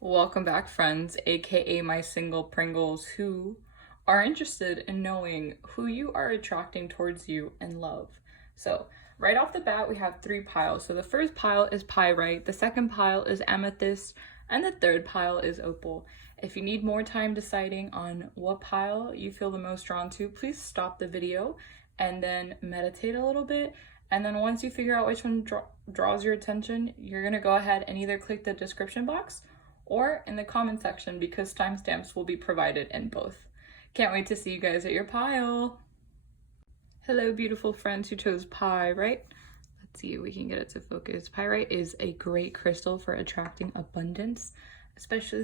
Welcome back, friends, aka my single Pringles, who are interested in knowing who you are attracting towards you in love. So, right off the bat, we have three piles. So, the first pile is pyrite, the second pile is amethyst, and the third pile is opal. If you need more time deciding on what pile you feel the most drawn to, please stop the video and then meditate a little bit. And then once you figure out which one draws your attention, you're gonna go ahead and either click the description box or in the comment section because timestamps will be provided in both. Can't wait to see you guys at your pile. Hello, beautiful friends who chose pyrite. Let's see if we can get it to focus. Pyrite is a great crystal for attracting abundance, especially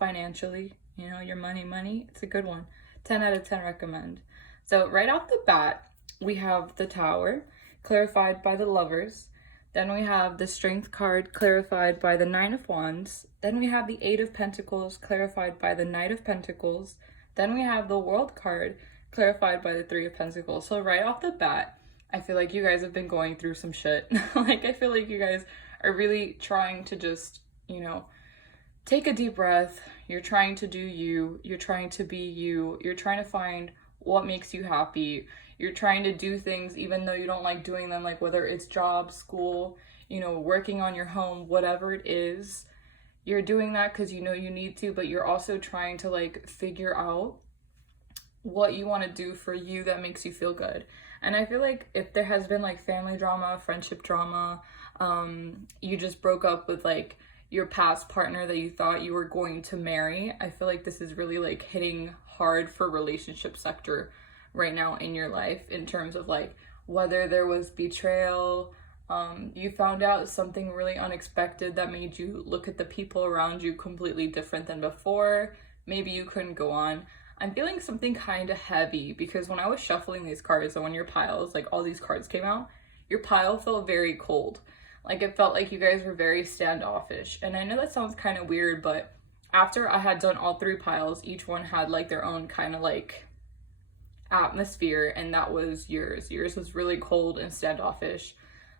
financially, your money. It's a good one. 10 out of 10 recommend. So right off the bat, we have the Tower, clarified by the Lovers. Then we have the Strength card, clarified by the Nine of Wands. Then we have the Eight of Pentacles, clarified by the Knight of Pentacles. Then we have the World card, clarified by the Three of Pentacles. So right off the bat, I feel like you guys have been going through some shit. I feel like you guys are really trying to just, take a deep breath. You're trying to do you. You're trying to be you. You're trying to find what makes you happy. You're trying to do things even though you don't like doing them, like whether it's job, school, working on your home, whatever it is. You're doing that because you need to, but you're also trying to figure out what you want to do for you that makes you feel good. And I feel like if there has been family drama, friendship drama, you just broke up with your past partner that you thought you were going to marry, I feel like this is really hitting hard for relationship sector right now in your life, in terms of whether there was betrayal, you found out something really unexpected that made you look at the people around you completely different than before. Maybe you couldn't go on. I'm feeling something kind of heavy because when I was shuffling these cards and when your piles, all these cards came out, your pile felt very cold. It felt like you guys were very standoffish. And I know that sounds kind of weird, but after I had done all three piles, each one had their own kind of atmosphere, and that was yours. Yours was really cold and standoffish,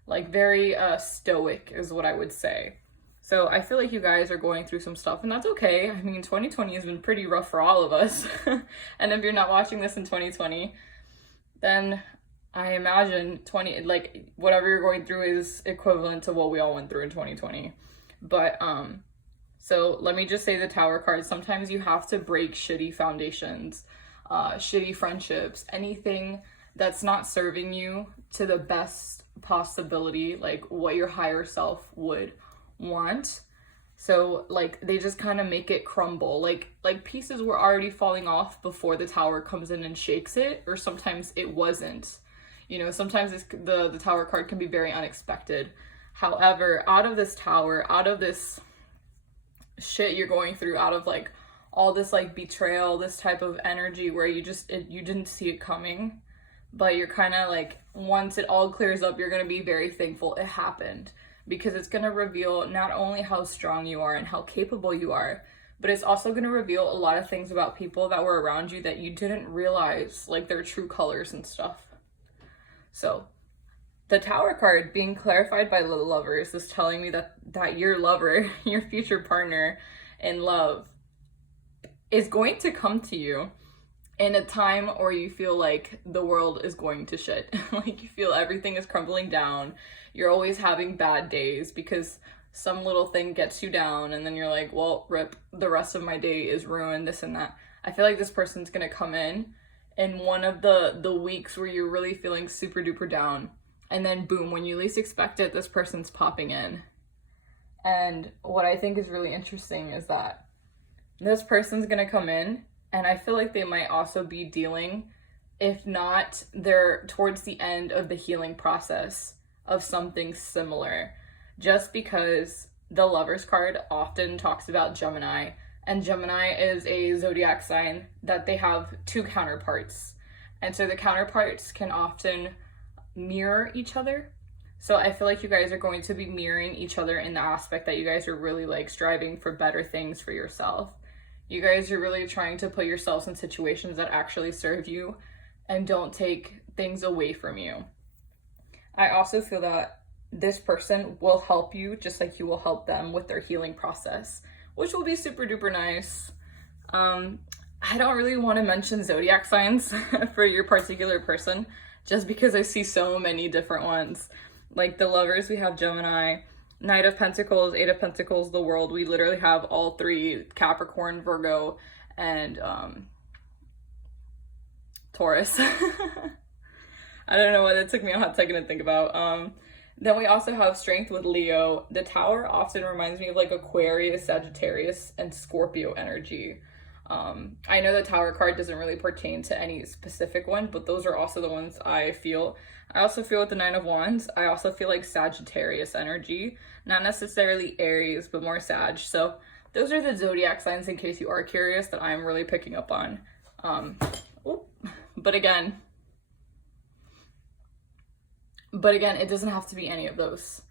very stoic is what I would say. So I feel like you guys are going through some stuff, and that's okay. I mean, 2020 has been pretty rough for all of us. And if you're not watching this in 2020, then I imagine whatever you're going through is equivalent to what we all went through in 2020. But so let me just say the Tower card. Sometimes you have to break shitty foundations, shitty friendships, anything that's not serving you to the best possibility, what your higher self would want. So they just kind of make it crumble. Like pieces were already falling off before the Tower comes in and shakes it, or sometimes it wasn't. Sometimes the Tower card can be very unexpected. However, out of this Tower, out of this shit you're going through, out of all this betrayal, this type of energy where you didn't see it coming, but you're kind of once it all clears up, you're going to be very thankful it happened, because it's going to reveal not only how strong you are and how capable you are, but it's also going to reveal a lot of things about people that were around you that you didn't realize, their true colors and stuff. So the Tower card being clarified by the Lovers is telling me that your lover, your future partner in love, is going to come to you in a time where you feel like the world is going to shit. You feel everything is crumbling down. You're always having bad days because some little thing gets you down, and then you're like, well, rip, the rest of my day is ruined, this and that. I feel like this person's gonna come in one of the weeks where you're really feeling super duper down, and then boom, when you least expect it, this person's popping in. And what I think is really interesting is that this person's gonna come in, and I feel like they might also be dealing, if not, they're towards the end of the healing process of something similar. Just because the Lovers card often talks about Gemini, and Gemini is a zodiac sign that they have two counterparts. And so the counterparts can often mirror each other. So I feel like you guys are going to be mirroring each other in the aspect that you guys are really striving for better things for yourself. You guys are really trying to put yourselves in situations that actually serve you and don't take things away from you. I also feel that this person will help you just like you will help them with their healing process, which will be super duper nice. I don't really want to mention zodiac signs for your particular person, just because I see so many different ones. Like the lovers, we have Gemini, Knight of Pentacles, Eight of Pentacles, the World. We literally have all three: Capricorn, Virgo, and Taurus. I don't know why that took me a hot second to think about. Then we also have Strength with Leo. The Tower often reminds me of like Aquarius, Sagittarius, and Scorpio energy. I know the Tower card doesn't really pertain to any specific one, but those are also the ones I feel. I also feel with the Nine of Wands, I also feel like Sagittarius energy. Not necessarily Aries, but more Sag. So those are the zodiac signs, in case you are curious, that I'm really picking up on. But again, it doesn't have to be any of those.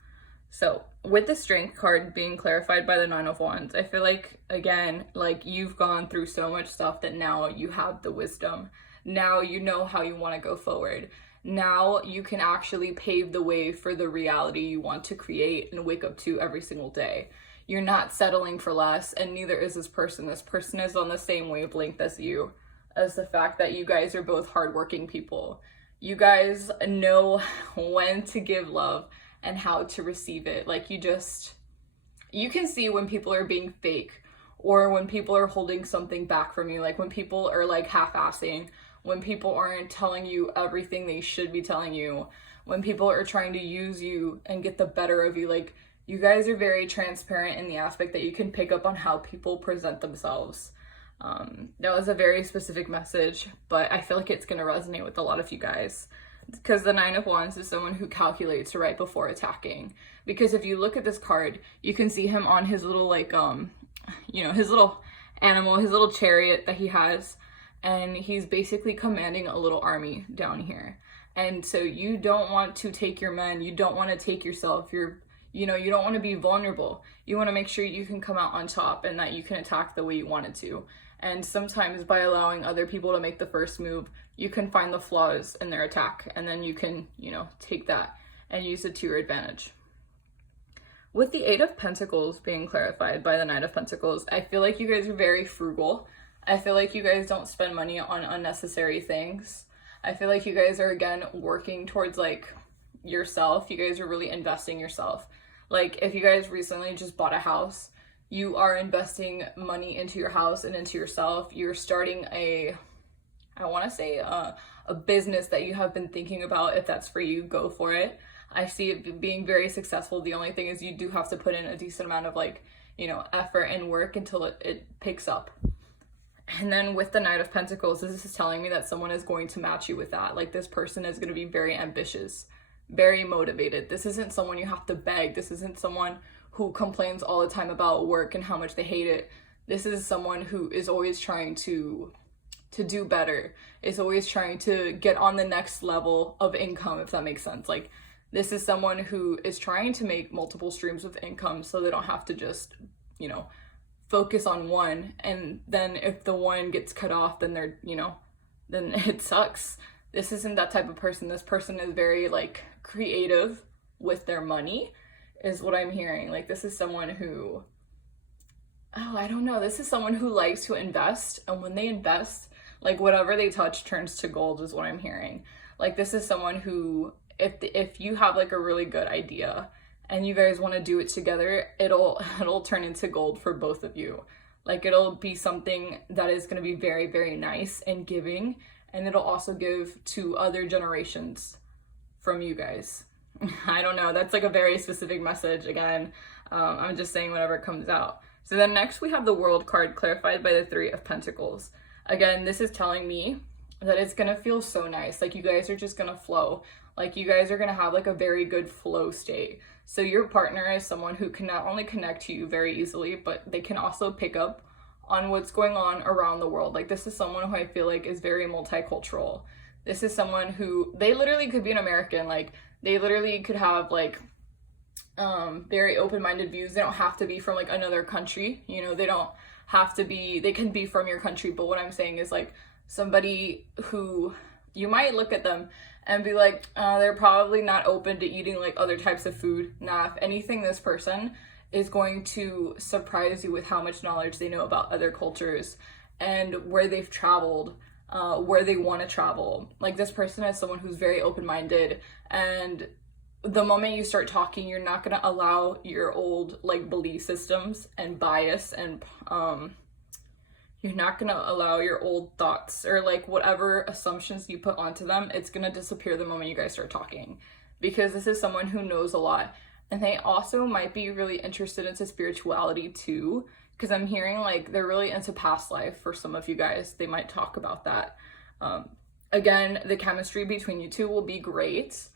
So with the Strength card being clarified by the Nine of Wands, I feel like, again, like you've gone through so much stuff that now you have the wisdom. Now you know how you want to go forward. Now you can actually pave the way for the reality you want to create and wake up to every single day. You're not settling for less, and neither is this person. This person is on the same wavelength as you, as the fact that you guys are both hardworking people. You guys know when to give love and how to receive it. Like you can see when people are being fake, or when people are holding something back from you, like when people are like half-assing, when people aren't telling you everything they should be telling you, when people are trying to use you and get the better of you. Like, you guys are very transparent in the aspect that you can pick up on how people present themselves. That was a very specific message, but I feel like it's going to resonate with a lot of you guys, because the Nine of Wands is someone who calculates right before attacking. Because if you look at this card, you can see him on his little like his little animal, his little chariot that he has, and he's basically commanding a little army down here. And so you don't want to take your men, you don't want to take yourself, you don't want to be vulnerable. You want to make sure you can come out on top and that you can attack the way you wanted to. And sometimes by allowing other people to make the first move, you can find the flaws in their attack, and then you can, take that and use it to your advantage. With the Eight of Pentacles being clarified by the Knight of Pentacles, I feel like you guys are very frugal. I feel like you guys don't spend money on unnecessary things. I feel like you guys are, again, working towards like yourself. You guys are really investing yourself. Like, if you guys recently just bought a house, you are investing money into your house and into yourself. You're starting a business that you have been thinking about. If that's for you, go for it. I see it being very successful. The only thing is you do have to put in a decent amount of effort and work until it picks up. And then with the Knight of Pentacles, this is telling me that someone is going to match you with that. Like, this person is going to be very ambitious, very motivated. This isn't someone you have to beg. This isn't someone who complains all the time about work and how much they hate it. This is someone who is always trying to do better, is always trying to get on the next level of income, if that makes sense. Like, this is someone who is trying to make multiple streams of income so they don't have to just, focus on one. And then if the one gets cut off, then then it sucks. This isn't that type of person. This person is very creative with their money, is what I'm hearing. Like, this is someone who, I don't know. This is someone who likes to invest, and when they invest, whatever they touch turns to gold, is what I'm hearing. Like, this is someone who, if you have a really good idea and you guys want to do it together, it'll turn into gold for both of you. Like, it'll be something that is going to be very, very nice and giving, and it'll also give to other generations from you guys. I don't know. That's a very specific message. Again, I'm just saying whatever comes out. So then next we have the World card clarified by the Three of Pentacles. Again, this is telling me that it's going to feel so nice. Like, you guys are just going to flow. Like, you guys are going to have a very good flow state. So your partner is someone who can not only connect to you very easily, but they can also pick up on what's going on around the world. Like, this is someone who I feel like is very multicultural. This is someone who, they literally could be an American. Like, they literally could have very open-minded views. They don't have to be from another country. They don't have to be, they can be from your country. But what I'm saying is somebody who you might look at them and be like, they're probably not open to eating other types of food. Nah, if anything, this person is going to surprise you with how much knowledge they know about other cultures and where they've traveled, where they want to travel. Like, this person is someone who's very open-minded, and the moment you start talking, you're not going to allow your old like belief systems and bias, and you're not going to allow your old thoughts or like whatever assumptions you put onto them. It's going to disappear the moment you guys start talking, because this is someone who knows a lot. And they also might be really interested into spirituality too, because I'm hearing like they're really into past life for some of you guys. They might talk about that. Again, the chemistry between you two will be great.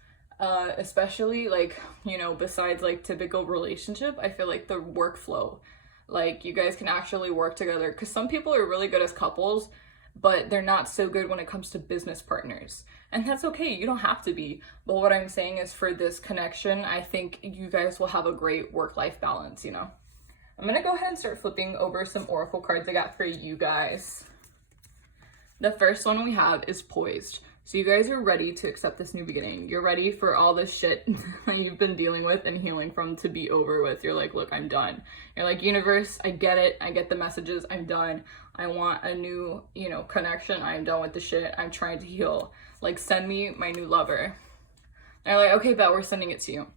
Especially like, you know, besides like typical relationship, I feel like the workflow, like you guys can actually work together, because some people are really good as couples, but they're not so good when it comes to business partners, and that's okay. You don't have to be. But what I'm saying is, for this connection, I think you guys will have a great work-life balance, you know. I'm gonna go ahead and start flipping over some oracle cards I got for you guys. The first one we have is Poised. So you guys are ready to accept this new beginning. You're ready for all this shit that you've been dealing with and healing from to be over with. You're like, look, I'm done. You're like, universe, I get it. I get the messages. I'm done. I want a new, you know, connection. I'm done with the shit. I'm trying to heal. Like, send me my new lover. And they're like, okay, bet, we're sending it to you.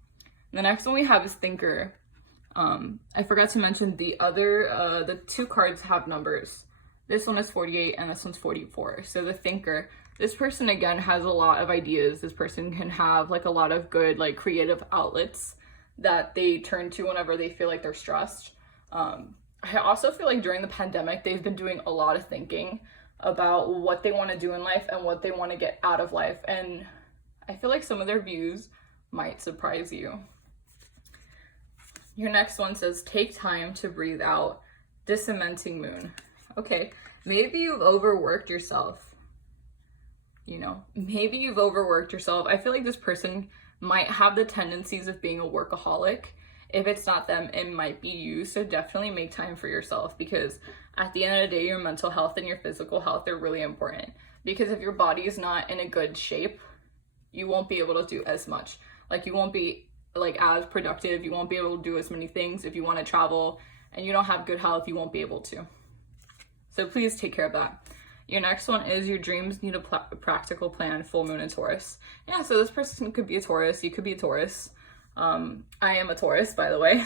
The next one we have is Thinker. I forgot to mention the other, the two cards have numbers. This one is 48 and this one's 44. So the Thinker, this person again has a lot of ideas. This person can have like a lot of good like creative outlets that they turn to whenever they feel like they're stressed. I also feel like during the pandemic, they've been doing a lot of thinking about what they want to do in life and what they want to get out of life. And I feel like some of their views might surprise you. Your next one says, take time to breathe out. Discementing Moon. Okay, maybe you've overworked yourself. You know, maybe you've overworked yourself. I feel like this person might have the tendencies of being a workaholic. If it's not them, it might be you. So definitely make time for yourself, because at the end of the day, your mental health and your physical health are really important. Because if your body is not in a good shape, you won't be able to do as much. Like, you won't be like as productive. You won't be able to do as many things. If you want to travel and you don't have good health, you won't be able to. So please take care of that. Your next one is, your dreams need a practical plan. Full moon in Taurus. Yeah, so this person could be a Taurus. You could be a Taurus. I am a Taurus, by the way.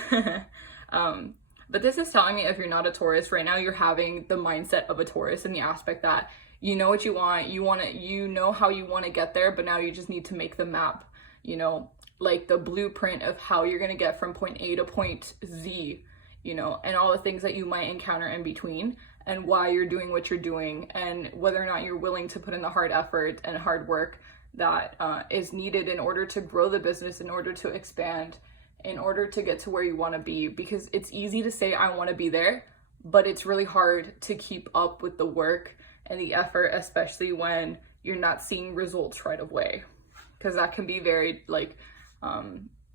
But this is telling me, if you're not a Taurus right now, you're having the mindset of a Taurus, in the aspect that you know what you want, you know how you want to get there, but now you just need to make the map, you know, like the blueprint of how you're going to get from point A to point Z, you know, and all the things that you might encounter in between, and why you're doing what you're doing, and whether or not you're willing to put in the hard effort and hard work that is needed in order to grow the business, in order to expand, in order to get to where you want to be. Because it's easy to say, I want to be there, but it's really hard to keep up with the work and the effort, especially when you're not seeing results right away. Because that can be very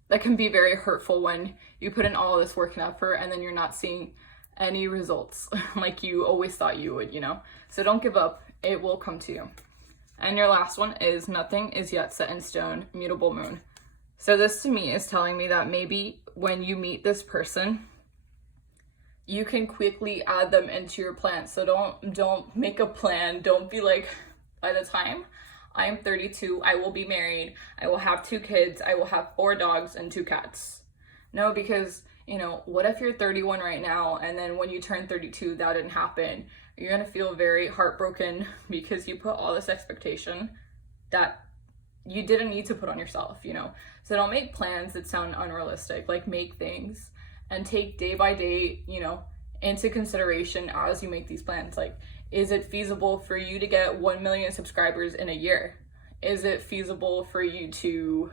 that can be very hurtful when you put in all this work and effort and then you're not seeing any results like you always thought you would, you know. So don't give up, it will come to you. And your last one is, nothing is yet set in stone. Mutable Moon. So this to me is telling me that maybe when you meet this person, you can quickly add them into your plan. So don't make a plan. Don't be like, by the time I am 32, I will be married, I will have 2 kids, I will have 4 dogs and 2 cats. No, because, you know, what if you're 31 right now, and then when you turn 32, that didn't happen? You're gonna feel very heartbroken because you put all this expectation that you didn't need to put on yourself, you know? So don't make plans that sound unrealistic. Like, make things and take day by day, you know, into consideration as you make these plans. Like, is it feasible for you to get 1 million subscribers in a year? Is it feasible for you to,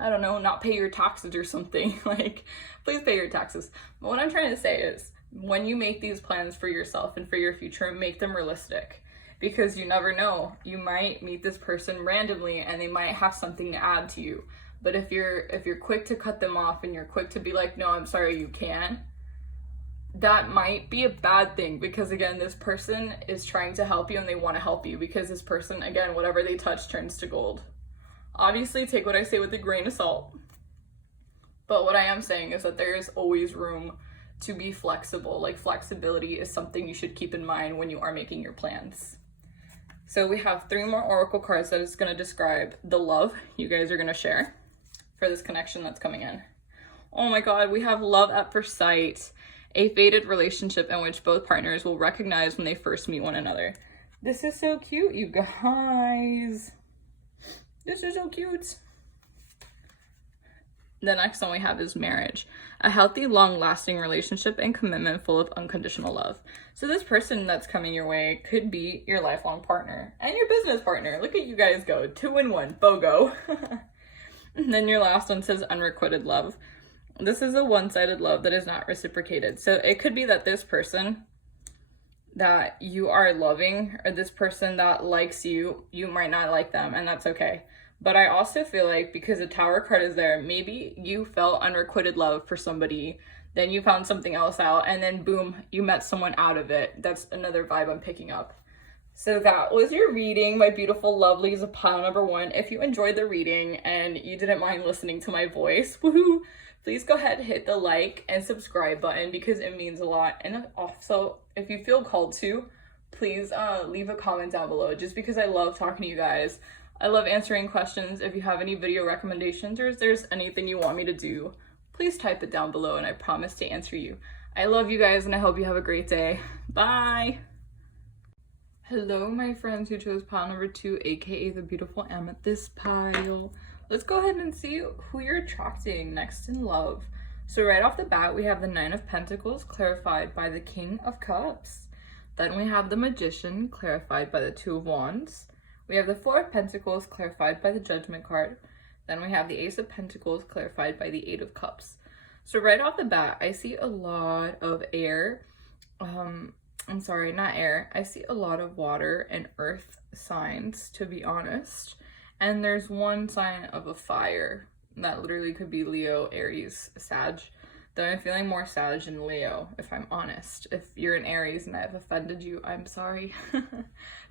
I don't know, not pay your taxes or something? Like, please pay your taxes. But what I'm trying to say is, when you make these plans for yourself and for your future, make them realistic. Because you never know, you might meet this person randomly and they might have something to add to you. But if you're quick to cut them off and you're quick to be like, no, I'm sorry, you can't, that might be a bad thing. Because again, this person is trying to help you and they want to help you, because this person, again, whatever they touch turns to gold. Obviously, take what I say with a grain of salt. But what I am saying is that there is always room to be flexible. Like, flexibility is something you should keep in mind when you are making your plans. So we have 3 more oracle cards that is going to describe the love you guys are going to share for this connection that's coming in. Oh my god, we have love at first sight, a fated relationship in which both partners will recognize when they first meet one another. This is so cute, you guys. This is so cute. The next one we have is marriage. A healthy, long-lasting relationship and commitment full of unconditional love. So this person that's coming your way could be your lifelong partner and your business partner. Look at you guys go. 2 in 1. BOGO. And then your last one says unrequited love. This is a one-sided love that is not reciprocated. So it could be that this person that you are loving, or this person that likes you, you might not like them, and that's okay. But I also feel like because the Tower card is there, maybe you felt unrequited love for somebody, then you found something else out, and then boom, you met someone out of it. That's another vibe I'm picking up. So that was your reading, my beautiful lovelies of pile number 1. If you enjoyed the reading and you didn't mind listening to my voice, woohoo, please go ahead and hit the like and subscribe button because it means a lot. And also, if you feel called to, please leave a comment down below, just because I love talking to you guys. I love answering questions. If you have any video recommendations or if there's anything you want me to do, please type it down below and I promise to answer you. I love you guys and I hope you have a great day. Bye! Hello, my friends who chose pile number 2, aka the beautiful amethyst pile. Let's go ahead and see who you're attracting next in love. So right off the bat, we have the 9 of Pentacles clarified by the King of Cups. Then we have the Magician clarified by the 2 of Wands. We have the 4 of Pentacles clarified by the Judgment card. Then we have the Ace of Pentacles clarified by the 8 of Cups. So right off the bat, I see a lot of air. I'm sorry, not air. I see a lot of water and earth signs, to be honest. And there's one sign of a fire. That literally could be Leo, Aries, Sag. Though I'm feeling more Sag than Leo, if I'm honest. If you're an Aries and I've offended you, I'm sorry.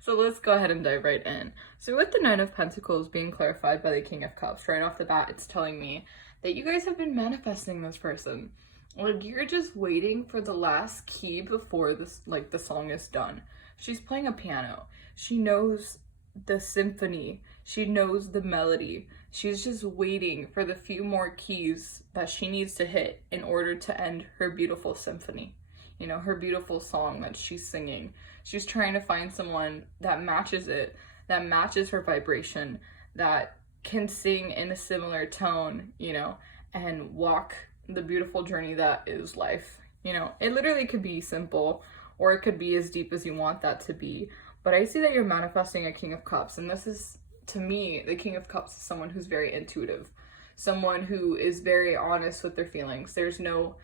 So let's go ahead and dive right in. So with the 9 of Pentacles being clarified by the King of Cups, right off the bat, it's telling me that you guys have been manifesting this person. Like, you're just waiting for the last key before this, like, the song is done. She's playing a piano. She knows the symphony. She knows the melody. She's just waiting for the few more keys that she needs to hit in order to end her beautiful symphony. You know, her beautiful song that she's singing. She's trying to find someone that matches it, that matches her vibration, that can sing in a similar tone, you know, and walk the beautiful journey that is life. You know, it literally could be simple or it could be as deep as you want that to be. But I see that you're manifesting a King of Cups, and this is, to me, the King of Cups is someone who's very intuitive, someone who is very honest with their feelings. There's no,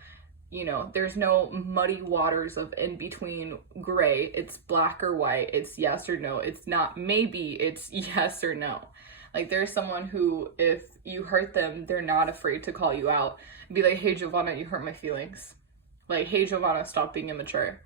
you know, there's no muddy waters of in between gray. It's black or white. It's yes or no. It's not maybe, it's yes or no. Like, there's someone who, if you hurt them, they're not afraid to call you out and be like, hey, Giovanna, you hurt my feelings. Like, hey, Giovanna, stop being immature.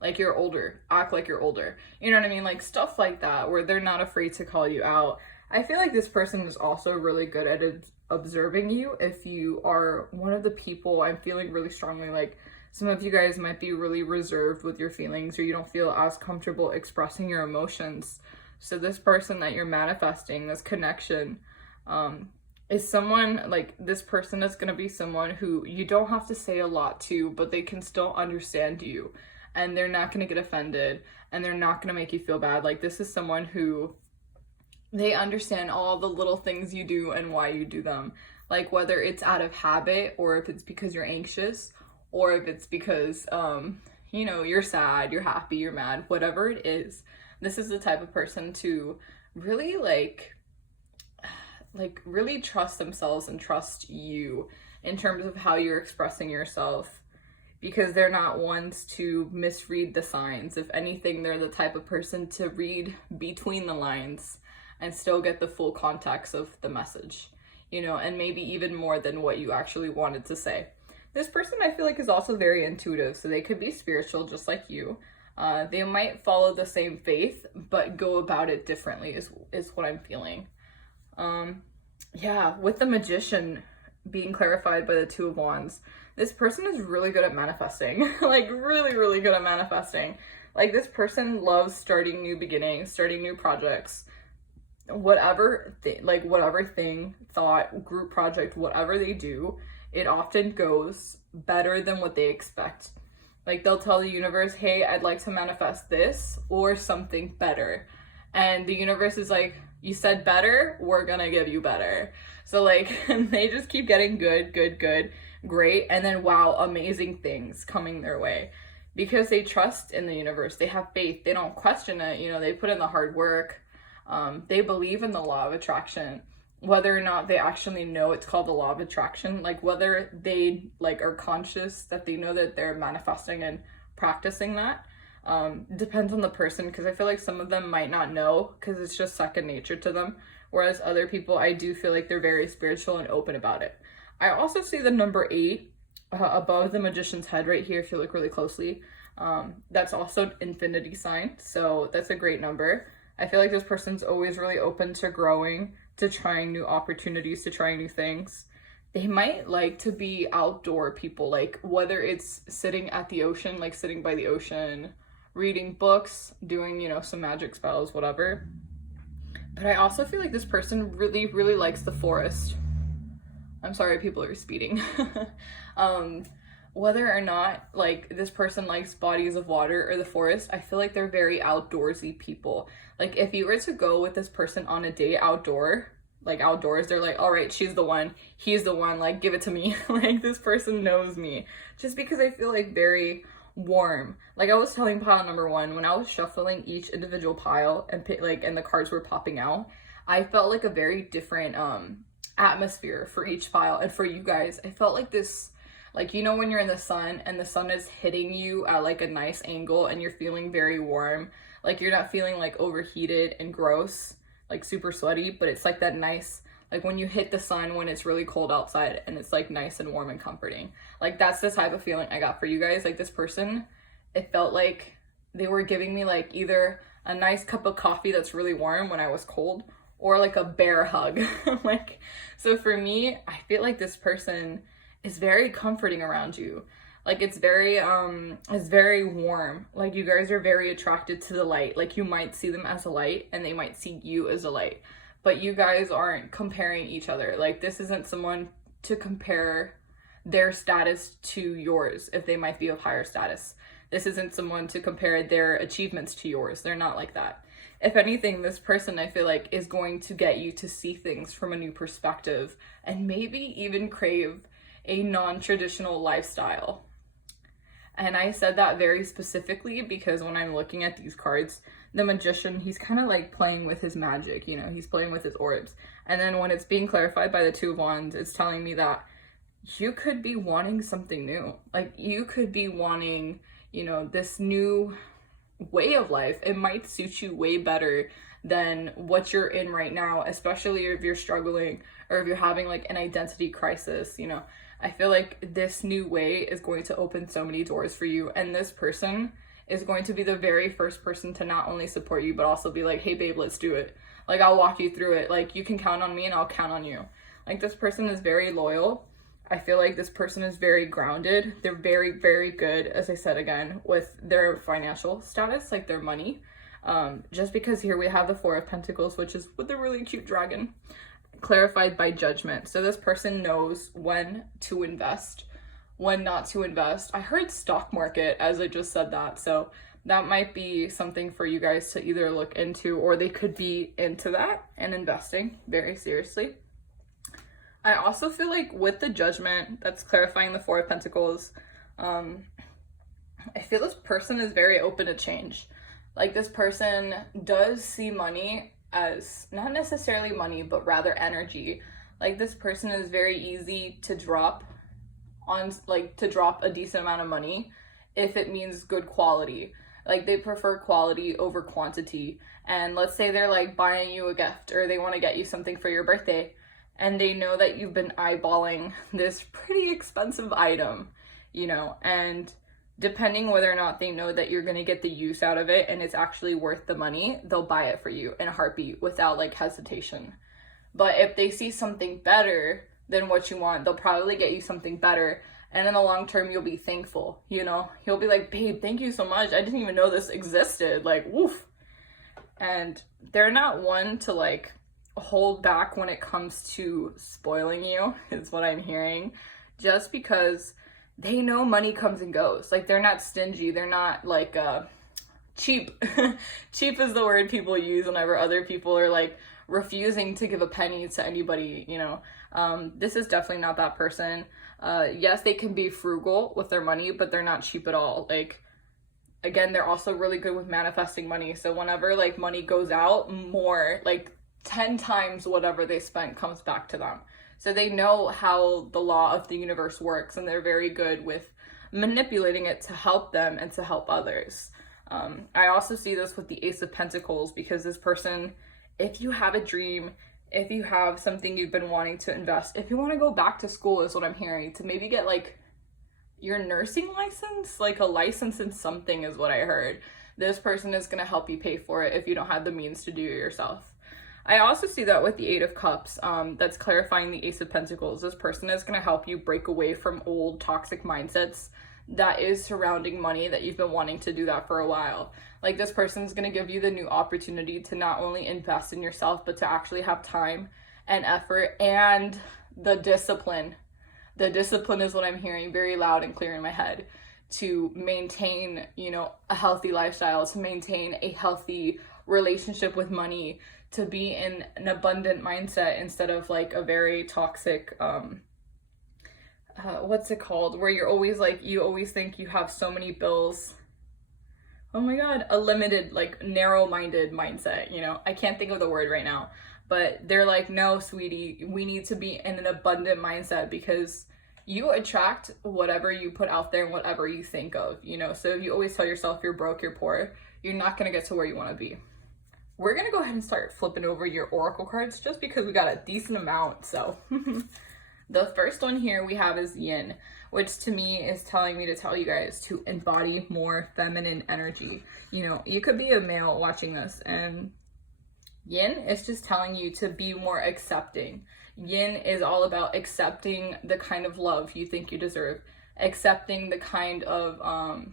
Like, you're older. Act like you're older. You know what I mean? Like, stuff like that, where they're not afraid to call you out. I feel like this person is also really good at observing you. If you are one of the people, I'm feeling really strongly like some of you guys might be really reserved with your feelings, or you don't feel as comfortable expressing your emotions. So this person that you're manifesting, this connection, is someone, like, this person is going to be someone who you don't have to say a lot to, but they can still understand you. And they're not going to get offended, and they're not going to make you feel bad. Like, this is someone who, they understand all the little things you do and why you do them. Like, whether it's out of habit, or if it's because you're anxious, or if it's because, you know, you're sad, you're happy, you're mad, whatever it is. This is the type of person to really, like really trust themselves and trust you in terms of how you're expressing yourself. Because they're not ones to misread the signs. If anything, they're the type of person to read between the lines and still get the full context of the message, you know, and maybe even more than what you actually wanted to say. This person, I feel like, is also very intuitive, so they could be spiritual just like you. They might follow the same faith, but go about it differently is what I'm feeling. Yeah, with the Magician, being clarified by the Two of Wands, this person is really good at manifesting. Like, really, really good at manifesting. Like, this person loves starting new beginnings, starting new projects. Whatever thing, thought, group project, whatever they do, it often goes better than what they expect. Like, they'll tell the universe, hey, I'd like to manifest this or something better. And the universe is like, you said better, we're gonna give you better. So, like, they just keep getting good, great, and then, wow, amazing things coming their way. Because they trust in the universe, they have faith, they don't question it, you know, they put in the hard work. They believe in the law of attraction, whether or not they actually know it's called the law of attraction, like whether they like are conscious that they know that they're manifesting and practicing that, depends on the person, because I feel like some of them might not know because it's just second nature to them, whereas other people, I do feel like they're very spiritual and open about it. I also see the number 8 above the magician's head right here if you look really closely. That's also an infinity sign, so that's a great number. I feel like this person's always really open to growing, to trying new opportunities, to trying new things. They might like to be outdoor people, like whether it's sitting at the ocean, like sitting by the ocean, reading books, doing, you know, some magic spells, whatever. But I also feel like this person really, really likes the forest. I'm sorry, people are speeding. Whether or not like this person likes bodies of water or the forest, I feel like they're very outdoorsy people. Like, if you were to go with this person on a date outdoors, they're like, all right, she's the one, he's the one, like, give it to me. Like, this person knows me, just because I feel like very warm. Like, I was telling pile number 1, when I was shuffling each individual pile and and the cards were popping out, I felt like a very different atmosphere for each pile. And for you guys, I felt like this, like, you know, when you're in the sun and the sun is hitting you at like a nice angle and you're feeling very warm, like you're not feeling like overheated and gross, like super sweaty, but it's like that nice, like when you hit the sun when it's really cold outside and it's like nice and warm and comforting. Like, that's the type of feeling I got for you guys. Like, this person, it felt like they were giving me like either a nice cup of coffee that's really warm when I was cold, or like a bear hug. Like, so for me, I feel like this person is very comforting around you. Like, it's very warm. Like, you guys are very attracted to the light. Like, you might see them as a light and they might see you as a light, but you guys aren't comparing each other. Like, this isn't someone to compare their status to yours if they might be of higher status. This isn't someone to compare their achievements to yours. They're not like that. If anything, this person, I feel like, is going to get you to see things from a new perspective and maybe even crave a non-traditional lifestyle. And I said that very specifically because when I'm looking at these cards, the magician, he's kind of like playing with his magic, you know, he's playing with his orbs. And then when it's being clarified by the Two of Wands, it's telling me that you could be wanting something new. Like, you could be wanting, you know, this new way of life. It might suit you way better than what you're in right now, especially if you're struggling or if you're having like an identity crisis, you know. I feel like this new way is going to open so many doors for you, and this person is going to be the very first person to not only support you, but also be like, hey babe, let's do it. Like, I'll walk you through it. Like, you can count on me and I'll count on you. Like, this person is very loyal. I feel like this person is very grounded. They're very, very good, as I said again, with their financial status, like their money. Just because here we have the Four of Pentacles, which is with a really cute dragon, clarified by Judgment. So this person knows when to invest, when not to invest. I heard stock market as I just said that, so that might be something for you guys to either look into, or they could be into that and investing very seriously. I also feel like with the Judgment that's clarifying the Four of Pentacles, I feel this person is very open to change. Like, this person does see money as not necessarily money, but rather energy. Like, this person is very easy to drop on, like, to drop a decent amount of money if it means good quality. Like, they prefer quality over quantity. And let's say they're like buying you a gift, or they want to get you something for your birthday, and they know that you've been eyeballing this pretty expensive item, you know, and depending whether or not they know that you're going to get the use out of it and it's actually worth the money, they'll buy it for you in a heartbeat without like hesitation. But if they see something better, than what you want. They'll probably get you something better. And in the long term, you'll be thankful, you know? You'll be like, babe, thank you so much. I didn't even know this existed. Like, woof. And they're not one to like hold back when it comes to spoiling you, is what I'm hearing. Just because they know money comes and goes. Like, they're not stingy. They're not like cheap. Cheap is the word people use whenever other people are like refusing to give a penny to anybody, you know. This is definitely not that person. Yes, they can be frugal with their money, but they're not cheap at all. Like, again, they're also really good with manifesting money. So whenever like money goes out, more like 10 times whatever they spent comes back to them. So they know how the law of the universe works, and they're very good with manipulating it to help them and to help others. I also see this with the Ace of Pentacles, because this person, if you have a dream, if you have something you've been wanting to invest, if you want to go back to school, is what I'm hearing, to maybe get like your nursing license, like a license in something is what I heard. This person is going to help you pay for it if you don't have the means to do it yourself. I also see that with the Eight of Cups, that's clarifying the Ace of Pentacles. This person is going to help you break away from old toxic mindsets that is surrounding money, that you've been wanting to do that for a while. Like, this person's going to give you the new opportunity to not only invest in yourself, but to actually have time and effort and the discipline. The discipline is what I'm hearing very loud and clear in my head, to maintain, you know, a healthy lifestyle, to maintain a healthy relationship with money, to be in an abundant mindset instead of like a very toxic, what's it called? Where you're always like, you always think you have so many bills. Oh my God, a limited, like narrow-minded mindset, you know? I can't think of the word right now, but they're like, no, sweetie, we need to be in an abundant mindset, because you attract whatever you put out there and whatever you think of, you know? So if you always tell yourself you're broke, you're poor, you're not going to get to where you want to be. We're going to go ahead and start flipping over your oracle cards, just because we got a decent amount. So the first one here we have is Yin, which to me is telling me to tell you guys to embody more feminine energy. You know, you could be a male watching this, and Yin is just telling you to be more accepting. Yin is all about accepting the kind of love you think you deserve, accepting the kind of,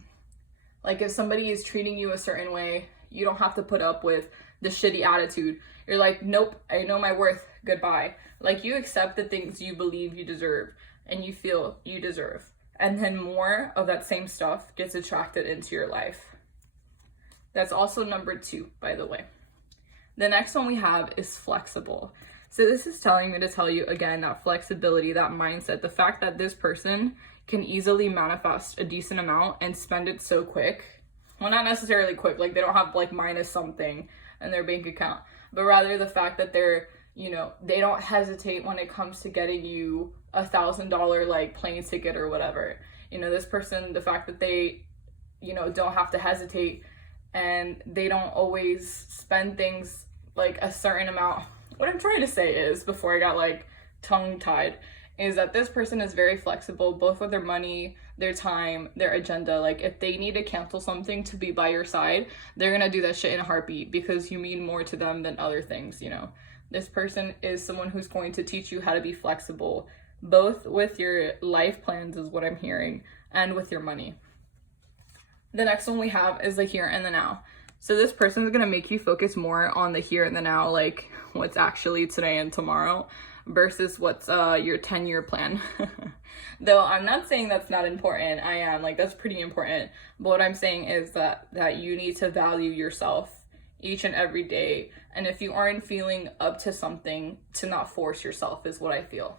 like if somebody is treating you a certain way, you don't have to put up with the shitty attitude. You're like, nope, I know my worth, goodbye. Like, you accept the things you believe you deserve and you feel you deserve. And then more of that same stuff gets attracted into your life. That's also number 2, by the way. The next one we have is flexible. So this is telling me to tell you, again, that flexibility, that mindset, the fact that this person can easily manifest a decent amount and spend it so quick. Well, not necessarily quick, like they don't have like minus something in their bank account, but rather the fact that they're, you know, they don't hesitate when it comes to getting you $1,000 like plane ticket or whatever. You know, this person, the fact that they, you know, don't have to hesitate, and they don't always spend things like a certain amount. What I'm trying to say is, before I got like tongue-tied, is that this person is very flexible, both with their money, their time, their agenda. Like, if they need to cancel something to be by your side, they're gonna do that shit in a heartbeat, because you mean more to them than other things, you know? This person is someone who's going to teach you how to be flexible, both with your life plans, is what I'm hearing, and with your money. The next one we have is the here and the now. So this person is going to make you focus more on the here and the now, like what's actually today and tomorrow, versus what's your 10-year plan. Though I'm not saying that's not important. I am, like, that's pretty important. But what I'm saying is that you need to value yourself each and every day. And if you aren't feeling up to something, to not force yourself, is what I feel.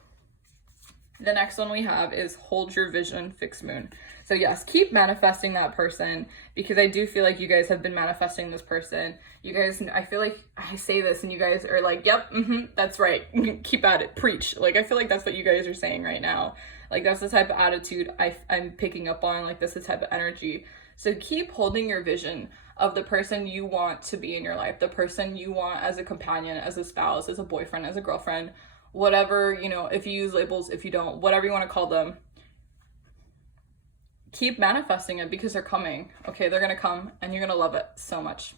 The next one we have is hold your vision, fixed moon. So yes, keep manifesting that person, because I do feel like you guys have been manifesting this person. You guys, I feel like I say this and you guys are like, yep, that's right. Keep at it, preach. Like, I feel like that's what you guys are saying right now. Like, that's the type of attitude I'm picking up on. Like, that's the type of energy. So keep holding your vision of the person you want to be in your life, the person you want as a companion, as a spouse, as a boyfriend, as a girlfriend, whatever, you know, if you use labels, if you don't, whatever you want to call them. Keep manifesting it, because they're coming. Okay, they're gonna come and you're gonna love it so much.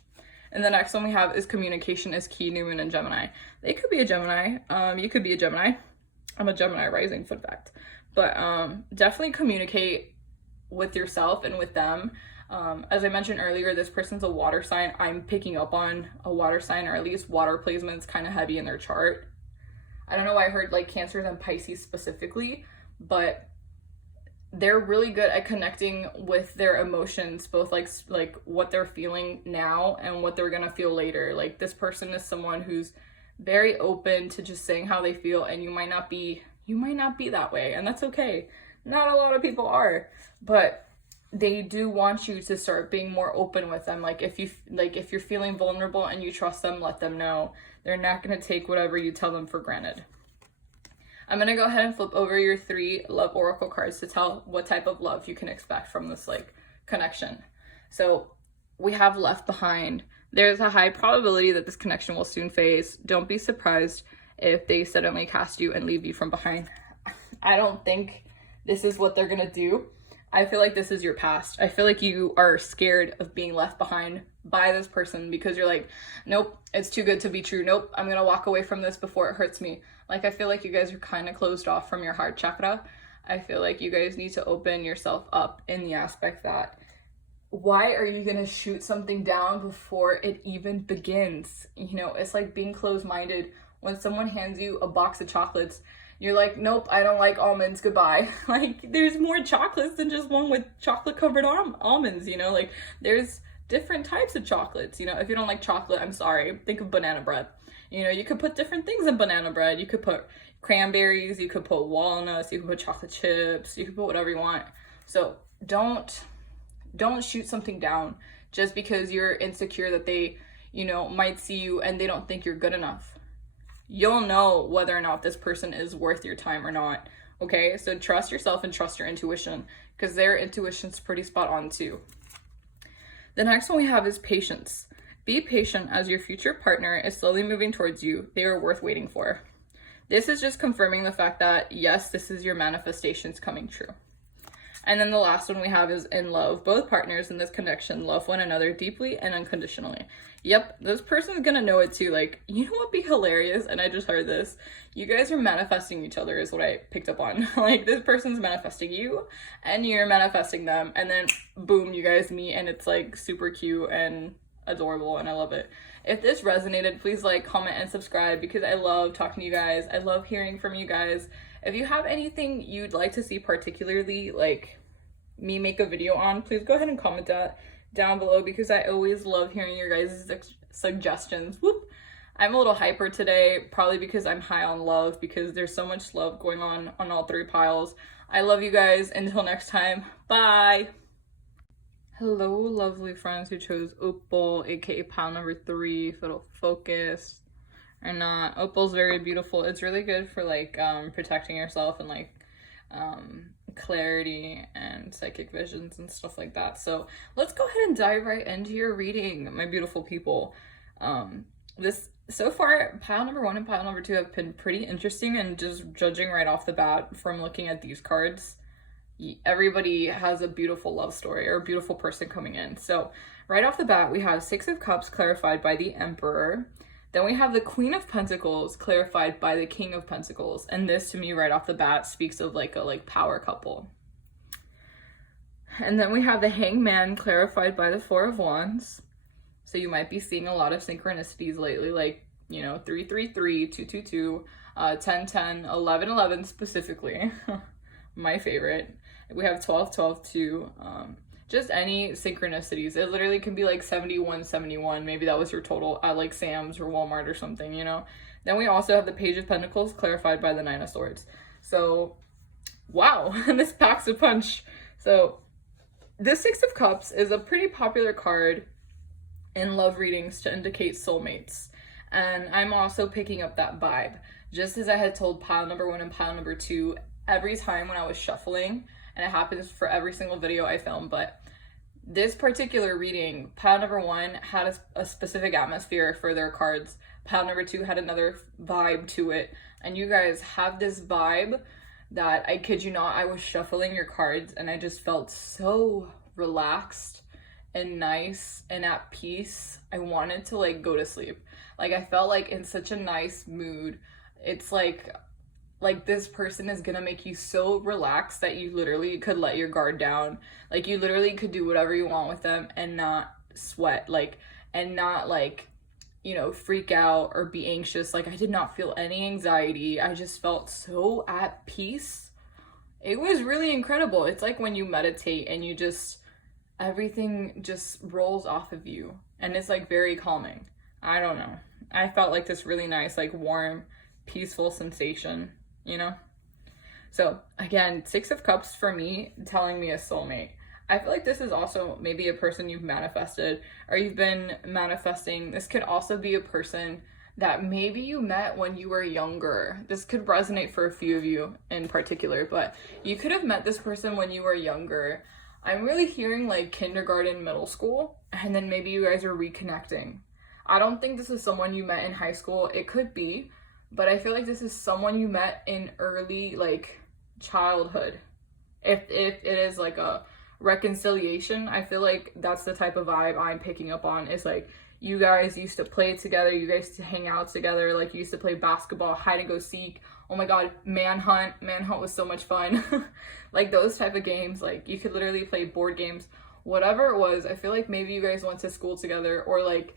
And the next one we have is communication is key, new moon and Gemini. They could be a Gemini. You could be a Gemini. I'm a Gemini rising, fun fact. But definitely communicate with yourself and with them. As I mentioned earlier, this person's a water sign. I'm picking up on a water sign, or at least water placement's kind of heavy in their chart. I don't know why I heard like Cancers and Pisces specifically, but they're really good at connecting with their emotions, both like what they're feeling now and what they're gonna feel later. Like this person is someone who's very open to just saying how they feel, and you might not be that way, and that's okay. Not a lot of people are, but they do want you to start being more open with them. Like if you're feeling vulnerable and you trust them, let them know. They're not going to take whatever you tell them for granted. I'm going to go ahead and flip over your 3 love oracle cards to tell what type of love you can expect from this like connection. So we have left behind. There's a high probability that this connection will soon fade. Don't be surprised if they suddenly cast you and leave you from behind. I don't think this is what they're gonna do. I feel like this is your past. I feel like you are scared of being left behind by this person because you're like, nope, it's too good to be true. Nope, I'm gonna walk away from this before it hurts me. Like, I feel like you guys are kind of closed off from your heart chakra. I feel like you guys need to open yourself up in the aspect that, why are you gonna shoot something down before it even begins? You know, it's like being closed-minded. When someone hands you a box of chocolates, you're like, nope, I don't like almonds, goodbye. Like, there's more chocolates than just one with chocolate-covered almonds, you know? Like, there's different types of chocolates, you know? If you don't like chocolate, I'm sorry, think of banana bread. You know, you could put different things in banana bread. You could put cranberries, you could put walnuts, you could put chocolate chips, you could put whatever you want. So don't shoot something down just because you're insecure that they, you know, might see you and they don't think you're good enough. You'll know whether or not this person is worth your time or not, okay? So trust yourself and trust your intuition, because their intuition's pretty spot on too. The next one we have is patience. Be patient as your future partner is slowly moving towards you. They are worth waiting for. This is just confirming the fact that, yes, this is your manifestations coming true. And then the last one we have is in love. Both partners in this connection love one another deeply and unconditionally. Yep, this person's gonna know it too. Like, you know what would be hilarious? And I just heard this. You guys are manifesting each other is what I picked up on. Like, this person's manifesting you and you're manifesting them. And then boom, you guys meet and it's like super cute and adorable and I love it. If this resonated, please like, comment, and subscribe because I love talking to you guys. I love hearing from you guys. If you have anything you'd like to see particularly, like me make a video on, please go ahead and comment that down below because I always love hearing your guys' suggestions. Whoop! I'm a little hyper today, probably because I'm high on love because there's so much love going on all 3 piles. I love you guys. Until next time, bye! Hello, lovely friends who chose Opal, aka pile number 3, if it'll focus or not. Opal's very beautiful. It's really good for like protecting yourself and like clarity and psychic visions and stuff like that. So let's go ahead and dive right into your reading, my beautiful people. This so far, pile number 1 and pile number 2 have been pretty interesting, and just judging right off the bat from looking at these cards, everybody has a beautiful love story or a beautiful person coming in. So right off the bat, we have 6 of Cups clarified by the Emperor. Then we have the Queen of Pentacles clarified by the King of Pentacles. And this to me right off the bat speaks of like a power couple. And then we have the Hangman clarified by the 4 of Wands. So you might be seeing a lot of synchronicities lately, like, you know, 333, 222, 1010, 1111 specifically. My favorite. We have 1212 too. Just any synchronicities. It literally can be like 7171. Maybe that was your total at like Sam's or Walmart or something, you know. Then we also have the Page of Pentacles clarified by the 9 of Swords. So, wow, this packs a punch. So, the 6 of Cups is a pretty popular card in love readings to indicate soulmates. And I'm also picking up that vibe. Just as I had told pile number 1 and pile number 2, every time when I was shuffling, and it happens for every single video I film, but this particular reading, pile number 1 had a specific atmosphere for their cards. Pile number 2 had another vibe to it. And you guys have this vibe that, I kid you not, I was shuffling your cards and I just felt so relaxed and nice and at peace. I wanted to like go to sleep. Like, I felt like in such a nice mood. It's like like this person is gonna make you so relaxed that you literally could let your guard down. Like you literally could do whatever you want with them and not sweat, like, and not like, you know, freak out or be anxious. Like I did not feel any anxiety. I just felt so at peace. It was really incredible. It's like when you meditate and you just, everything just rolls off of you and it's like very calming. I don't know. I felt like this really nice, like warm, peaceful sensation, you know? So again, Six of Cups for me, telling me a soulmate. I feel like this is also maybe a person you've manifested or you've been manifesting. This could also be a person that maybe you met when you were younger. This could resonate for a few of you in particular, but you could have met this person when you were younger. I'm really hearing like kindergarten, middle school, and then maybe you guys are reconnecting. I don't think this is someone you met in high school. It could be, but I feel like this is someone you met in early like childhood. If it is like a reconciliation, I feel like that's the type of vibe I'm picking up on. Is like you guys used to play together, you guys used to hang out together, like you used to play basketball, hide and go seek. Oh my god, manhunt was so much fun. Like those type of games, like you could literally play board games, whatever it was. I feel like maybe you guys went to school together, or like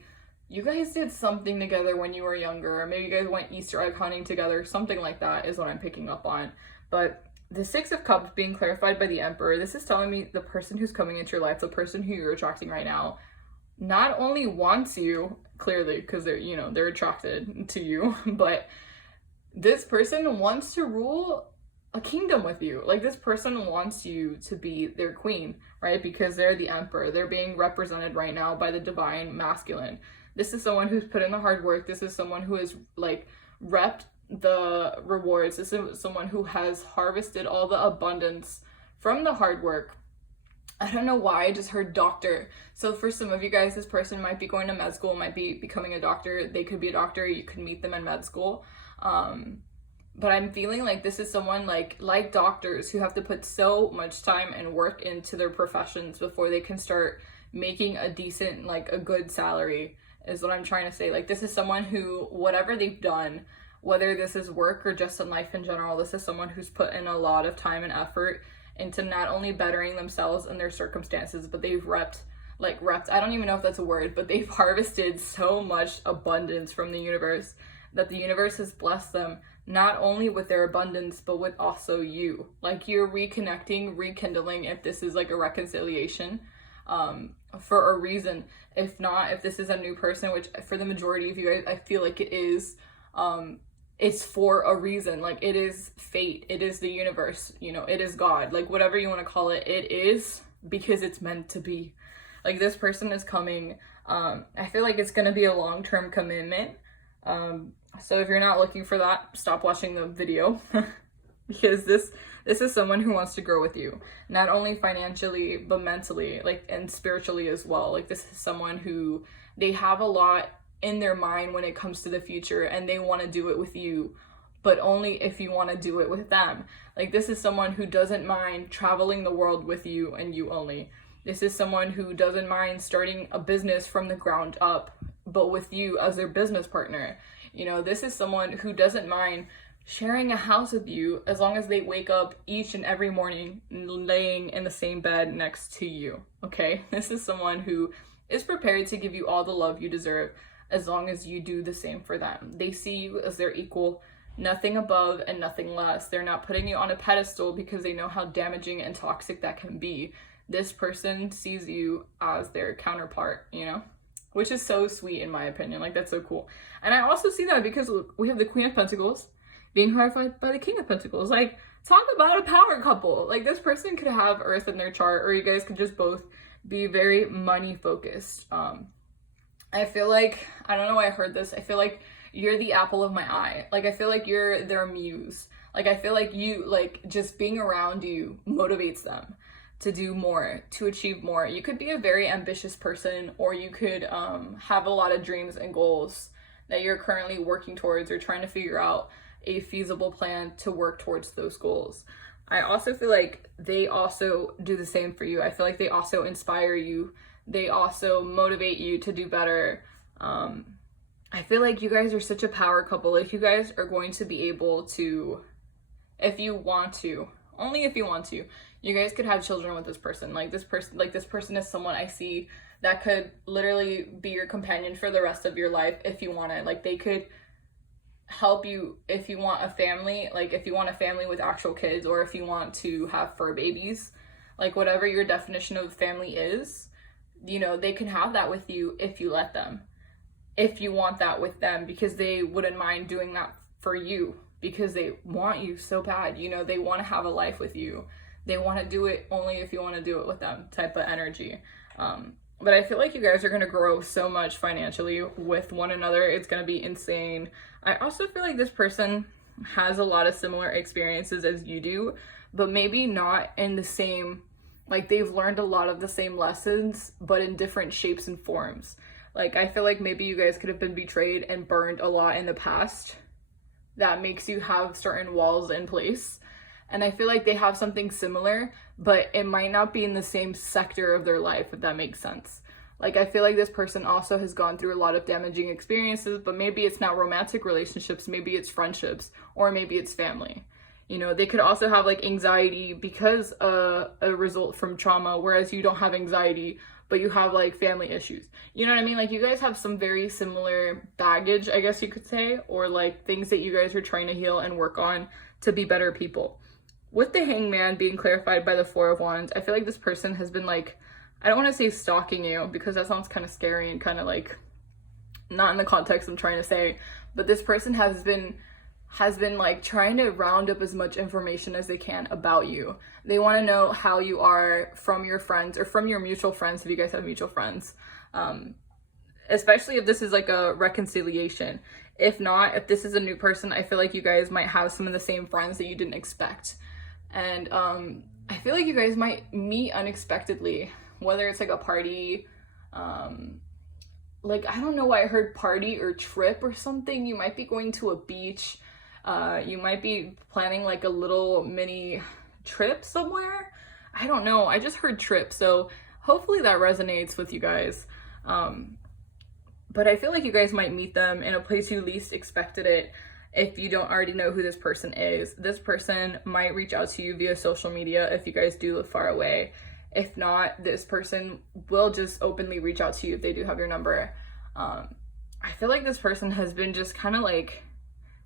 you guys did something together when you were younger, or maybe you guys went Easter egg hunting together, something like that is what I'm picking up on. But the Six of Cups being clarified by the Emperor, this is telling me the person who's coming into your life, the person who you're attracting right now, not only wants you, clearly, because they're, you know, they're attracted to you, but this person wants to rule a kingdom with you. Like this person wants you to be their queen, right? Because they're the Emperor. They're being represented right now by the divine masculine. This is someone who's put in the hard work. This is someone who has like reaped the rewards. This is someone who has harvested all the abundance from the hard work. I don't know why, I just heard doctor. So for some of you guys, this person might be going to med school, might be becoming a doctor. They could be a doctor. You could meet them in med school. But I'm feeling like this is someone like doctors who have to put so much time and work into their professions before they can start making a decent, like a good salary, is what I'm trying to say. Like this is someone who, whatever they've done, whether this is work or just in life in general, this is someone who's put in a lot of time and effort into not only bettering themselves and their circumstances, but they've reaped, I don't even know if that's a word, but they've harvested so much abundance from the universe that the universe has blessed them not only with their abundance, but with also you. Like you're reconnecting, rekindling, if this is like a reconciliation, for a reason. If not, if this is a new person, which for the majority of you guys, I feel like it is, it's for a reason. Like it is fate, it is the universe, you know, it is God, like whatever you want to call it, it is because it's meant to be. Like this person is coming. I feel like it's going to be a long-term commitment. So if you're not looking for that, stop watching the video because this is someone who wants to grow with you, not only financially, but mentally, like, and spiritually as well. Like this is someone who, they have a lot in their mind when it comes to the future and they want to do it with you, but only if you want to do it with them. Like this is someone who doesn't mind traveling the world with you and you only. This is someone who doesn't mind starting a business from the ground up, but with you as their business partner. You know, this is someone who doesn't mind sharing a house with you as long as they wake up each and every morning laying in the same bed next to you, okay? This is someone who is prepared to give you all the love you deserve as long as you do the same for them. They see you as their equal, nothing above and nothing less. They're not putting you on a pedestal because they know how damaging and toxic that can be. This person sees you as their counterpart, you know? Which is so sweet in my opinion. Like that's so cool. And I also see that because look, we have the Queen of Pentacles being horrified by the King of Pentacles. Like, talk about a power couple. Like this person could have Earth in their chart, or you guys could just both be very money focused. I feel like, I don't know why I heard this, I feel like you're the apple of my eye. Like I feel like you're their muse. Like I feel like you, like just being around you motivates them to do more, to achieve more. You could be a very ambitious person, or you could have a lot of dreams and goals that you're currently working towards or trying to figure out a feasible plan to work towards those goals. I also feel like they also do the same for you. I feel like they also inspire you. They also motivate you to do better. I feel like you guys are such a power couple. Like you guys are going to be able to if you want to, only if you want to, you guys could have children with this person. Like this person is someone I see that could literally be your companion for the rest of your life if you want it. Like they could help you if you want a family, like if you want a family with actual kids, or if you want to have fur babies, like whatever your definition of family is, you know, they can have that with you if you let them, if you want that with them, because they wouldn't mind doing that for you because they want you so bad. You know, they want to have a life with you. They want to do it only if you want to do it with them type of energy. But I feel like you guys are going to grow so much financially with one another. It's going to be insane. I also feel like this person has a lot of similar experiences as you do, but maybe not in the same, like they've learned a lot of the same lessons, but in different shapes and forms. Like I feel like maybe you guys could have been betrayed and burned a lot in the past. That makes you have certain walls in place. And I feel like they have something similar, but it might not be in the same sector of their life, if that makes sense. Like, I feel like this person also has gone through a lot of damaging experiences, but maybe it's not romantic relationships, maybe it's friendships, or maybe it's family. You know, they could also have like anxiety because a result from trauma, whereas you don't have anxiety, but you have like family issues. You know what I mean? Like you guys have some very similar baggage, I guess you could say, or like things that you guys are trying to heal and work on to be better people. With the Hangman being clarified by the Four of Wands, I feel like this person has been like, I don't want to say stalking you because that sounds kind of scary and kind of like not in the context I'm trying to say, but this person has been like trying to round up as much information as they can about you. They want to know how you are from your friends or from your mutual friends, if you guys have mutual friends. Especially if this is like a reconciliation. If not, if this is a new person, I feel like you guys might have some of the same friends that you didn't expect. And I feel like you guys might meet unexpectedly, whether it's like a party, like I don't know why I heard party or trip or something. You might be going to a beach. You might be planning like a little mini trip somewhere. I don't know. I just heard trip. So hopefully that resonates with you guys. But I feel like you guys might meet them in a place you least expected it. If you don't already know who this person is, this person might reach out to you via social media if you guys do live far away. If not, this person will just openly reach out to you if they do have your number. I feel like this person has been just kind of like,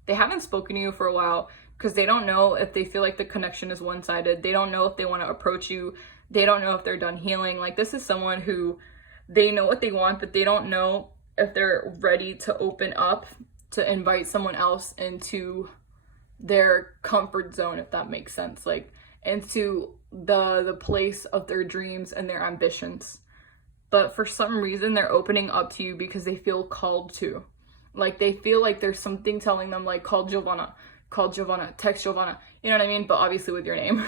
they haven't spoken to you for a while because they don't know if they feel like the connection is one-sided. They don't know if they want to approach you. They don't know if they're done healing. Like this is someone who they know what they want, but they don't know if they're ready to open up to invite someone else into their comfort zone, if that makes sense, like into the place of their dreams and their ambitions. But for some reason they're opening up to you because they feel called to, like they feel like there's something telling them like call Giovanna, text Giovanna, you know what I mean? But obviously with your name,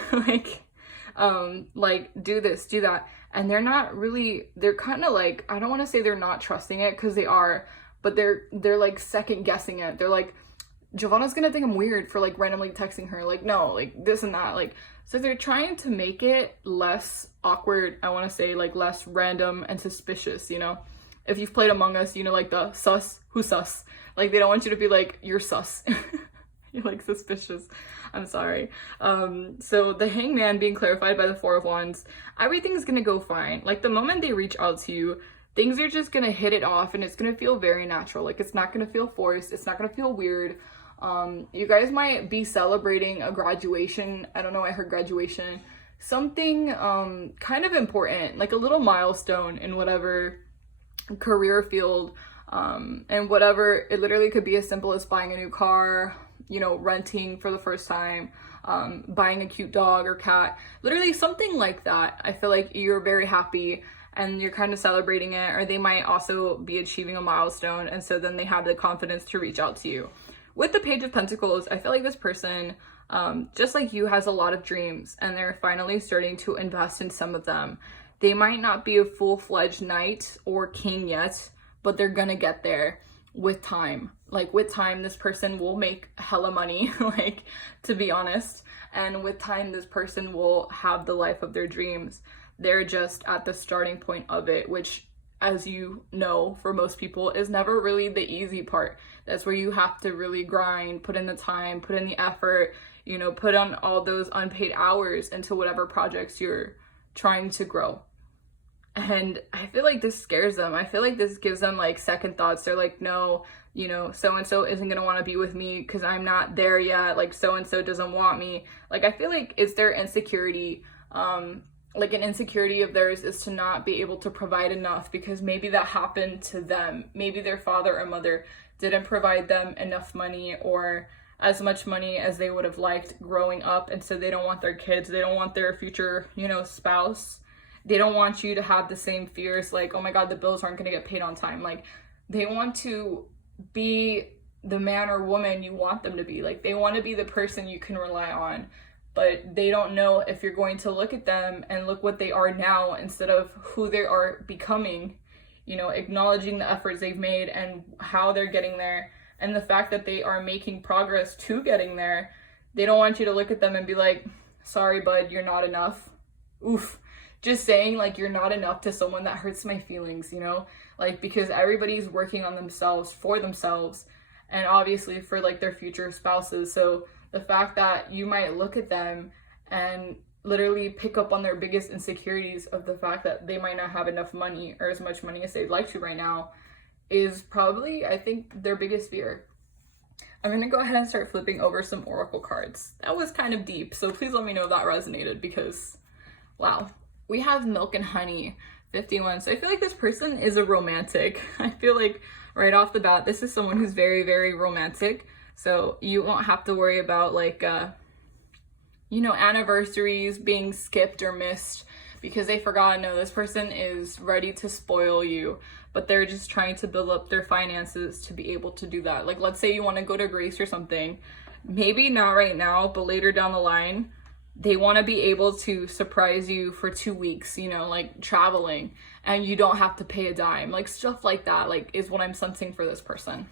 like do this, do that. And they're not really, they're kind of like, I don't want to say they're not trusting it because they are, but they're like second guessing it. They're like, Giovanna's gonna think I'm weird for like randomly texting her, like no, like this and that, like, so they're trying to make it less awkward, I want to say, like less random and suspicious, you know? If you've played Among Us, you know, like the sus, who's sus? Like they don't want you to be like, you're sus. You're like suspicious. I'm sorry. So the Hangman being clarified by the Four of Wands, everything's gonna go fine. Like the moment they reach out to you, things are just gonna hit it off and it's gonna feel very natural. Like it's not gonna feel forced. It's not gonna feel weird. You guys might be celebrating a graduation. I don't know, I heard graduation. Something kind of important, like a little milestone in whatever career field, and whatever. It literally could be as simple as buying a new car, you know, renting for the first time, buying a cute dog or cat, literally something like that. I feel like you're very happy and you're kind of celebrating it, or they might also be achieving a milestone, and so then they have the confidence to reach out to you. With the Page of Pentacles, I feel like this person, just like you, has a lot of dreams, and they're finally starting to invest in some of them. They might not be a full-fledged knight or king yet, but they're gonna get there with time. Like with time, this person will make hella money, like to be honest, and with time, this person will have the life of their dreams. They're just at the starting point of it, which, as you know, for most people is never really the easy part. That's where you have to really grind, put in the time, put in the effort, you know, put on all those unpaid hours into whatever projects you're trying to grow. And I feel like this scares them. I feel like this gives them like second thoughts. They're like, no, you know, so-and-so isn't going to want to be with me because I'm not there yet. Like so-and-so doesn't want me. Like, I feel like it's their insecurity. Like an insecurity of theirs is to not be able to provide enough because maybe that happened to them. Maybe their father or mother didn't provide them enough money or as much money as they would have liked growing up. And so they don't want their kids, they don't want their future, you know, spouse. They don't want you to have the same fears like, oh my God, the bills aren't going to get paid on time. Like, they want to be the man or woman you want them to be. Like, they want to be the person you can rely on, but they don't know if you're going to look at them and look what they are now instead of who they are becoming, you know, acknowledging the efforts they've made and how they're getting there and the fact that they are making progress to getting there. They don't want you to look at them and be like, sorry, bud, you're not enough. Oof. Just saying like you're not enough to someone that hurts my feelings, you know, like because everybody's working on themselves for themselves and obviously for like their future spouses. So the fact that you might look at them and literally pick up on their biggest insecurities of the fact that they might not have enough money or as much money as they'd like to right now is probably, I think, their biggest fear. I'm going to go ahead and start flipping over some oracle cards. That was kind of deep, so please let me know if that resonated because, wow. We have Milk and Honey, 51. So I feel like this person is a romantic. I feel like right off the bat, this is someone who's very, very romantic. So you won't have to worry about like, you know, anniversaries being skipped or missed because they forgot. No, this person is ready to spoil you, but they're just trying to build up their finances to be able to do that. Like, let's say you want to go to Greece or something. Maybe not right now, but later down the line, they want to be able to surprise you for 2 weeks, you know, like traveling, and you don't have to pay a dime. Like stuff like that, like is what I'm sensing for this person.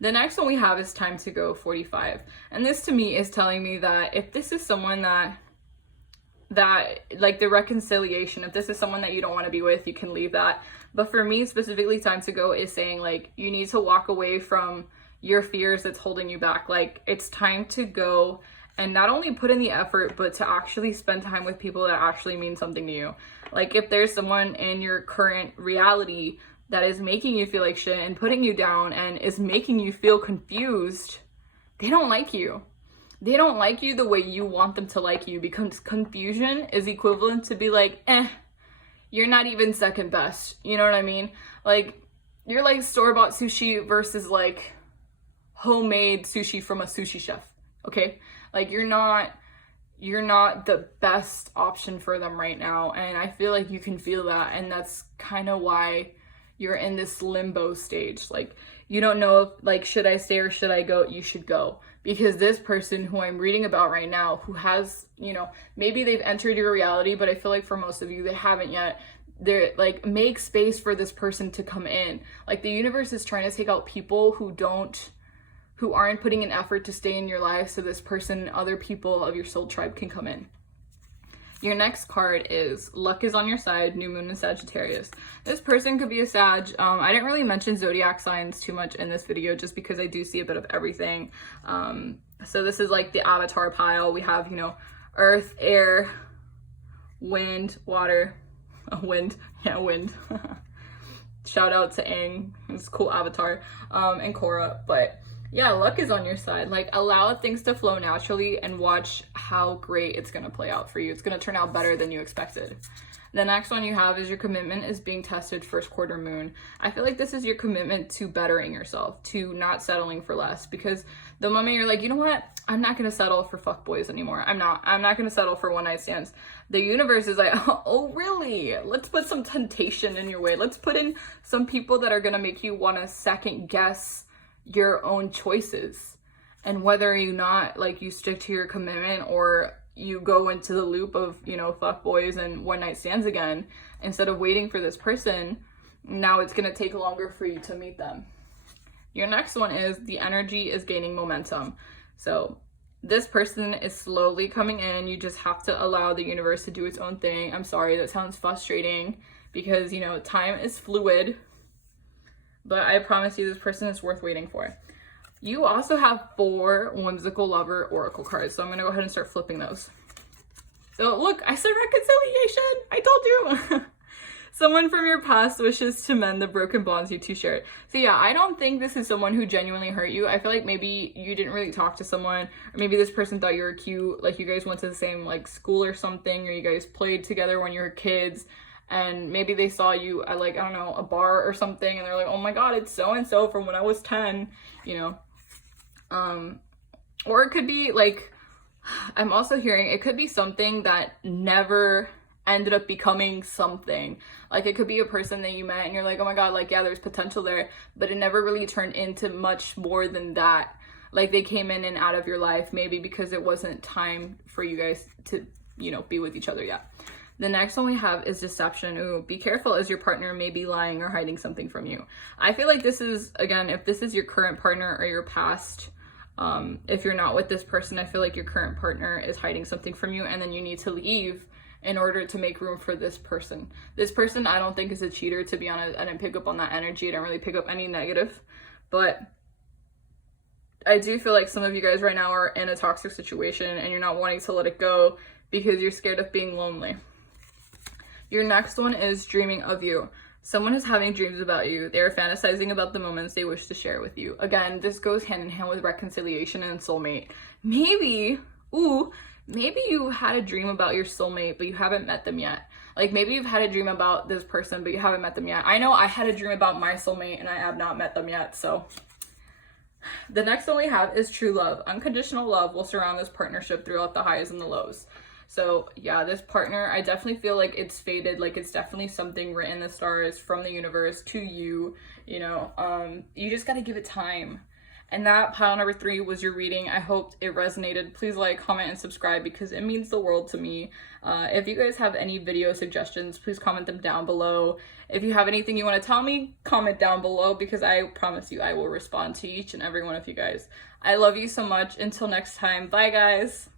The next one we have is Time to Go, 45. And this to me is telling me that if this is someone that like the reconciliation, if this is someone that you don't want to be with, you can leave that. But for me specifically, Time to Go is saying like you need to walk away from your fears that's holding you back. Like it's time to go and not only put in the effort, but to actually spend time with people that actually mean something to you. Like if there's someone in your current reality that is making you feel like shit and putting you down and is making you feel confused, they don't like you. They don't like you the way you want them to like you, because confusion is equivalent to be like, you're not even second best. You know what I mean? Like you're like store-bought sushi versus like homemade sushi from a sushi chef. Okay? Like you're not the best option for them right now. And I feel like you can feel that. And that's kind of why you're in this limbo stage. Like you don't know if like, should I stay or should I go? You should go. Because this person who I'm reading about right now, who has, you know, maybe they've entered your reality, but I feel like for most of you, they haven't yet. They're like, make space for this person to come in. Like the universe is trying to take out people who aren't putting an effort to stay in your life so this person and other people of your soul tribe can come in. Your next card is Luck is on Your Side, New Moon in Sagittarius. This person could be a Sag. I didn't really mention zodiac signs too much in this video just because I do see a bit of everything. So this is like the avatar pile. We have, you know, earth, air, wind, water, wind. Yeah, wind. Shout out to Aang. It's a cool avatar. And Korra. But yeah, luck is on your side. Like, allow things to flow naturally and watch how great it's going to play out for you. It's going to turn out better than you expected. The next one you have is your commitment is being tested, first quarter moon. I feel like this is your commitment to bettering yourself, to not settling for less. Because the moment you're like, you know what? I'm not going to settle for fuckboys anymore. I'm not going to settle for one night stands. The universe is like, oh, really? Let's put some temptation in your way. Let's put in some people that are going to make you want to second guess your own choices, and whether you not like you stick to your commitment or you go into the loop of, you know, fuck boys and one night stands again instead of waiting for this person. Now it's going to take longer for you to meet them. Your next one is the energy is gaining momentum. So this person is slowly coming in. You just have to allow the universe to do its own thing. I'm sorry, that sounds frustrating because, you know, time is fluid. But I promise you this person is worth waiting for. You also have 4 Whimsical Lover Oracle cards, so I'm going to go ahead and start flipping those. So look, I said reconciliation! I told you! Someone from your past wishes to mend the broken bonds you two shared. So yeah, I don't think this is someone who genuinely hurt you. I feel like maybe you didn't really talk to someone, or maybe this person thought you were cute, like you guys went to the same like school or something, or you guys played together when you were kids, and maybe they saw you at like, I don't know, a bar or something, and they're like, oh my god, it's so-and-so from when I was 10, you know. Or it could be like, I'm also hearing it could be something that never ended up becoming something. Like it could be a person that you met and you're like, oh my god, like yeah, there's potential there, but it never really turned into much more than that. Like they came in and out of your life, maybe because it wasn't time for you guys to, you know, be with each other yet. The next one we have is deception. Ooh, be careful as your partner may be lying or hiding something from you. I feel like this is, again, if this is your current partner or your past, if you're not with this person, I feel like your current partner is hiding something from you, and then you need to leave in order to make room for this person. This person I don't think is a cheater, to be honest. I didn't pick up on that energy. I didn't really pick up any negative, but I do feel like some of you guys right now are in a toxic situation and you're not wanting to let it go because you're scared of being lonely. Your next one is dreaming of you. Someone is having dreams about you. They are fantasizing about the moments they wish to share with you. Again, this goes hand in hand with reconciliation and soulmate. Maybe you had a dream about your soulmate, but you haven't met them yet. Like maybe you've had a dream about this person, but you haven't met them yet. I know I had a dream about my soulmate and I have not met them yet, so. The next one we have is true love. Unconditional love will surround this partnership throughout the highs and the lows. So yeah, this partner, I definitely feel like it's fated, like it's definitely something written in the stars from the universe to you, you know. You just gotta give it time. And that pile number 3 was your reading. I hope it resonated. Please like, comment, and subscribe because it means the world to me. If you guys have any video suggestions, please comment them down below. If you have anything you want to tell me, comment down below because I promise you I will respond to each and every one of you guys. I love you so much. Until next time, bye guys.